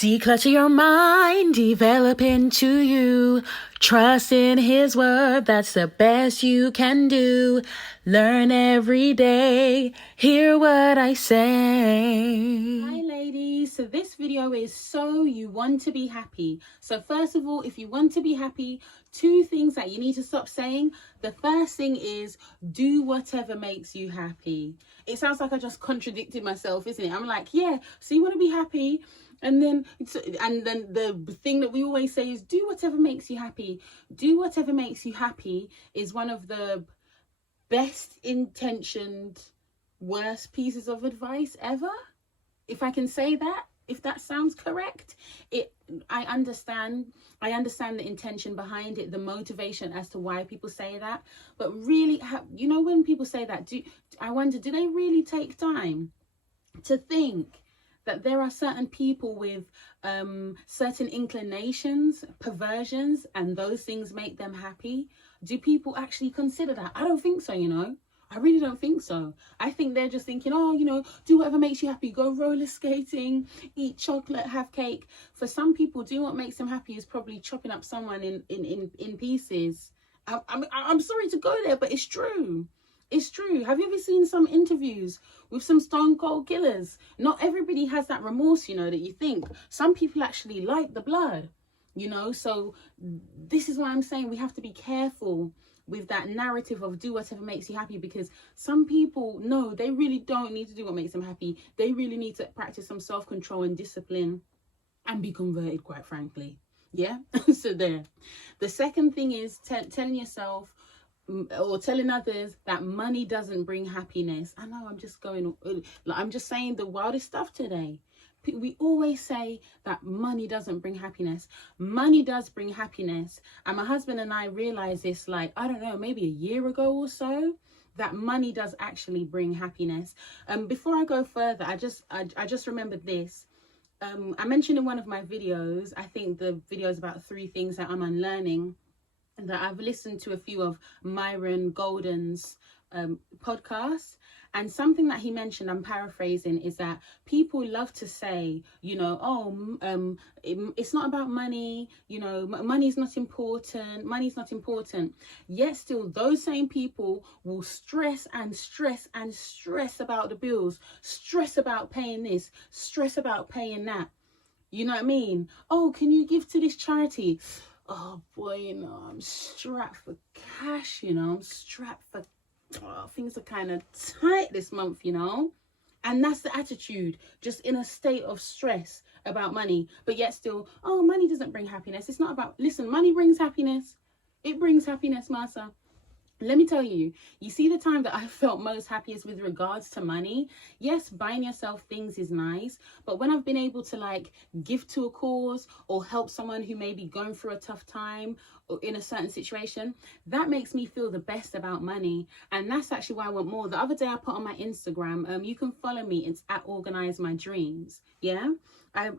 Declutter your mind, develop into you. Trust in His word, that's the best you can do. Learn every day, hear what I say. Hi ladies, so this video is so you want to be happy. So first of all, if you want to be happy, 2 things that you need to stop saying. The first thing is do whatever makes you happy. It sounds like I just contradicted myself, isn't it? I'm like, yeah, so you want to be happy, and then the thing that we always say is do whatever makes you happy. Do whatever makes you happy is one of the best intentioned worst pieces of advice ever, if I can say that, if that sounds correct. I understand the intention behind it, the motivation as to why people say that, but really, when people say that, I wonder, do they really take time to think that there are certain people with certain inclinations, perversions, and those things make them happy? Do people actually consider that? I don't think so, I really don't think so. I think they're just thinking, do whatever makes you happy. Go roller skating, eat chocolate, have cake. For some people, do what makes them happy is probably chopping up someone in pieces. I'm sorry to go there, but it's true. It's true. Have you ever seen some interviews with some stone cold killers? Not everybody has that remorse, that you think. Some people actually like the blood, So this is why I'm saying we have to be careful with that narrative of do whatever makes you happy, because some people, no, they really don't need to do what makes them happy. They really need to practice some self-control and discipline and be converted, quite frankly. Yeah. So there. The second thing is telling yourself or telling others that money doesn't bring happiness. I know I'm just saying the wildest stuff today. We always say that money doesn't bring happiness. Money does bring happiness. And my husband and I realized this, I don't know, maybe a year ago or so, that money does actually bring happiness. Before I go further, I just remembered this. I mentioned in one of my videos, I think the video is about 3 things that I'm unlearning, that I've listened to a few of Myron Golden's podcasts, and something that he mentioned, I'm paraphrasing, is that people love to say, it's not about money, money's not important, yet still those same people will stress and stress and stress about the bills, stress about paying this, stress about paying that. You know what I mean? Oh, can you give to this charity? Oh boy, I'm strapped for cash, I'm strapped for, things are kind of tight this month, and that's the attitude, just in a state of stress about money, but yet still, money doesn't bring happiness. It's not about, listen, money brings happiness. It brings happiness, Masa. Let me tell you, you see the time that I felt most happiest with regards to money. Yes, buying yourself things is nice, but when I've been able to give to a cause or help someone who may be going through a tough time or in a certain situation, that makes me feel the best about money. And that's actually why I want more. The other day I put on my Instagram, you can follow me, it's at Organize My Dreams. Yeah, I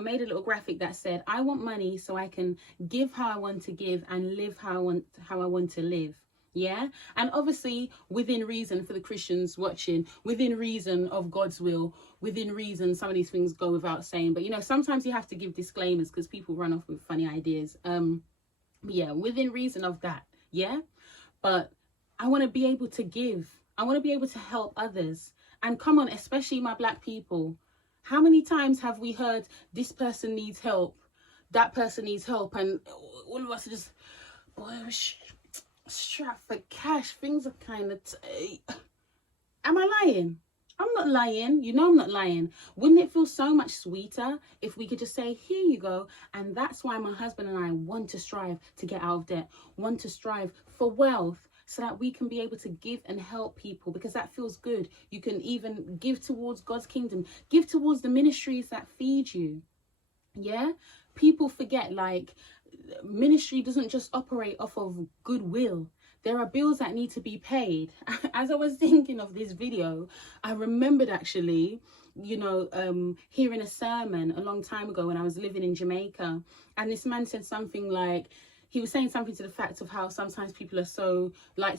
made a little graphic that said, I want money so I can give how I want to give and live how I want to live. Yeah, and obviously within reason, for the Christians watching, within reason of God's will, within reason, some of these things go without saying, but sometimes you have to give disclaimers because people run off with funny ideas. Yeah, within reason of that. Yeah, but I want to be able to give. I want to be able to help others. And come on, especially my Black people, how many times have we heard this person needs help, that person needs help, and all of us are just, boy, strapped for cash, things are kind of am I lying? I'm not lying. I'm not lying. Wouldn't it feel so much sweeter if we could just say, here you go? And that's why my husband and I want to strive to get out of debt, want to strive for wealth, so that we can be able to give and help people, because that feels good. You can even give towards God's kingdom, give towards the ministries that feed you. Yeah, people forget, ministry doesn't just operate off of goodwill. There are bills that need to be paid. As I was thinking of this video, I remembered actually, hearing a sermon a long time ago when I was living in Jamaica, and this man said something he was saying something to the fact of how sometimes people are so,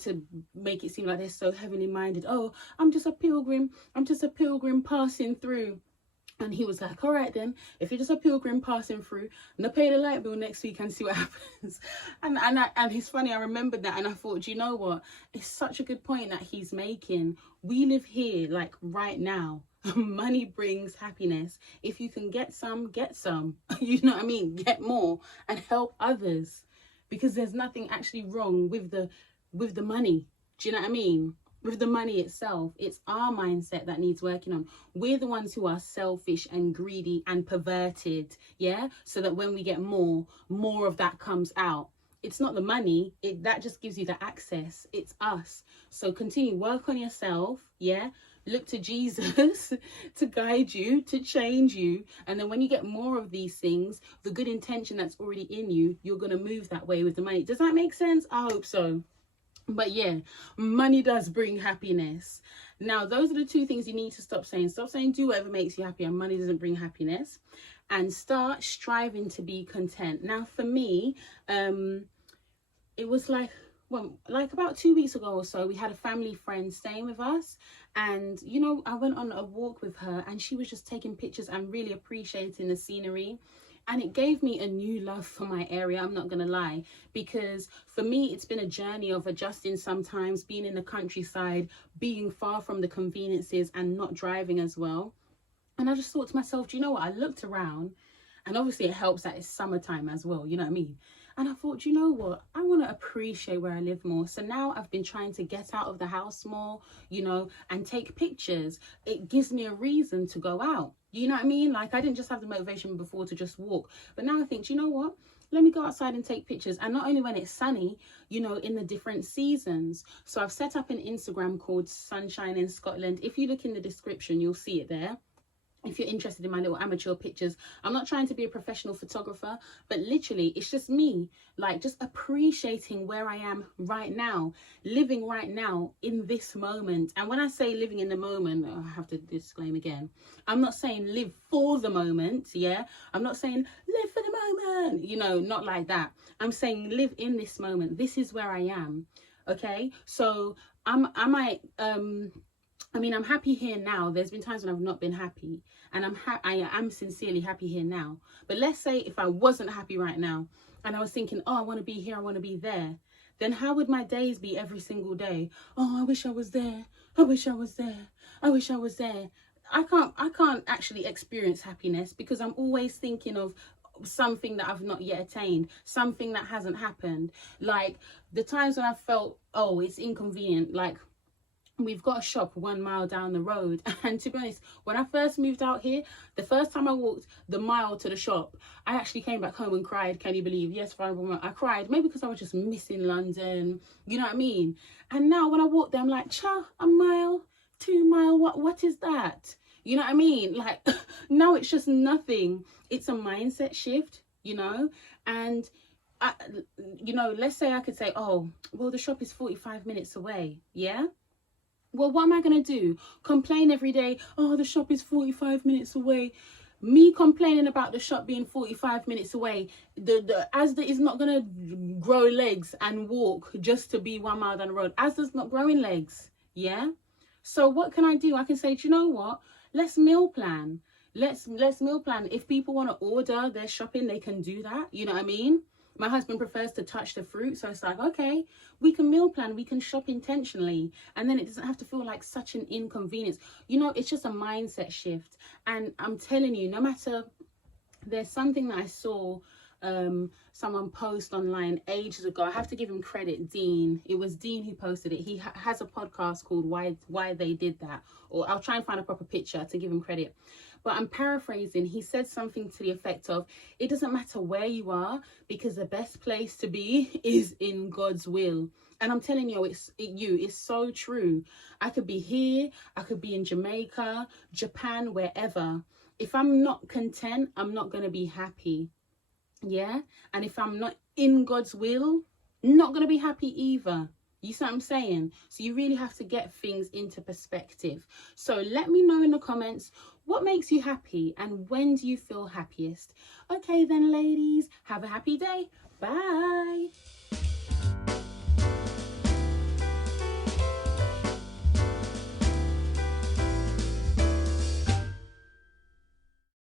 to make it seem like they're so heavenly minded. Oh, I'm just a pilgrim passing through. And he was like, all right then, if you're just a pilgrim passing through, and pay the light bill next week and see what happens. And it's funny, I remembered that, and I thought, do you know what? It's such a good point that he's making. We live here, like right now. Money brings happiness. If you can get some, get some. You know what I mean? Get more and help others, because there's nothing actually wrong with the money. Do you know what I mean? With the money itself, it's our mindset that needs working on. We're the ones who are selfish and greedy and perverted, yeah? So that when we get more of that comes out. It's not the money, that just gives you the access. It's us. So continue, work on yourself, yeah? Look to Jesus to guide you, to change you. And then when you get more of these things, the good intention that's already in you, you're going to move that way with the money. Does that make sense? I hope so. But yeah, money does bring happiness. Now, those are the two things you need to stop saying. Stop saying do whatever makes you happy and money doesn't bring happiness. And start striving to be content. Now, for me, it was like about 2 weeks ago or so, we had a family friend staying with us. And, you know, I went on a walk with her and she was just taking pictures and really appreciating the scenery. And it gave me a new love for my area, I'm not going to lie. Because for me, it's been a journey of adjusting sometimes, being in the countryside, being far from the conveniences and not driving as well. And I just thought to myself, do you know what? I looked around, and obviously it helps that it's summertime as well, you know what I mean? And I thought, do you know what? I want to appreciate where I live more. So now I've been trying to get out of the house more, you know, and take pictures. It gives me a reason to go out. You know what I mean? Like, I didn't just have the motivation before to just walk. But now I think, do you know what? Let me go outside and take pictures. And not only when it's sunny, you know, in the different seasons. So I've set up an Instagram called Sunshine in Scotland. If you look in the description, you'll see it there. If you're interested in my little amateur pictures. I'm not trying to be a professional photographer, but literally it's just me, like, just appreciating where I am right now, living right now in this moment. And when I say living in the moment, I have to disclaim again, I'm not saying live for the moment, yeah? I'm not saying live for the moment, you know, not like that. I'm saying live in this moment. This is where I am, okay? So I'm happy here now. There's been times when I've not been happy, and I am sincerely happy here now. But let's say if I wasn't happy right now and I was thinking, oh, I want to be here, I want to be there, then how would my days be every single day? Oh, I wish I was there. I wish I was there. I wish I was there. I can't actually experience happiness because I'm always thinking of something that I've not yet attained, something that hasn't happened. Like the times when I felt, oh, it's inconvenient, like we've got a shop 1 mile down the road, and to be honest, when I first moved out here, the first time I walked the mile to the shop, I actually came back home and cried. Can you believe? Yes, I cried, maybe because I was just missing London, you know what I mean? And now when I walk there, I'm like, a mile, 2 mile, what is that? You know what I mean? Like now it's just nothing. It's a mindset shift, you know. And let's say I could say, oh, well, the shop is 45 minutes away, yeah? Well, what am I going to do? Complain every day, oh, the shop is 45 minutes away. Me complaining about the shop being 45 minutes away, Asda is not going to grow legs and walk just to be 1 mile down the road. Asda's not growing legs, yeah? So what can I do? I can say, do you know what? Let's meal plan. Let's meal plan. If people want to order their shopping, they can do that. You know what I mean? My husband prefers to touch the fruit, so it's like, okay, we can meal plan, we can shop intentionally, and then it doesn't have to feel like such an inconvenience. You know, it's just a mindset shift. And I'm telling you, no matter, there's something that I saw someone post online ages ago. I have to give him credit, Dean. It was Dean who posted it. He has a podcast called Why They Did That, or I'll try and find a proper picture to give him credit. But I'm paraphrasing. He said something to the effect of, it doesn't matter where you are, because the best place to be is in God's will. And I'm telling you, it's so true. I could be here, I could be in Jamaica, Japan, wherever. If I'm not content, I'm not going to be happy. Yeah? And if I'm not in God's will, not going to be happy either. You see what I'm saying? So you really have to get things into perspective. So let me know in the comments, what makes you happy and when do you feel happiest? Okay then, ladies, have a happy day. Bye.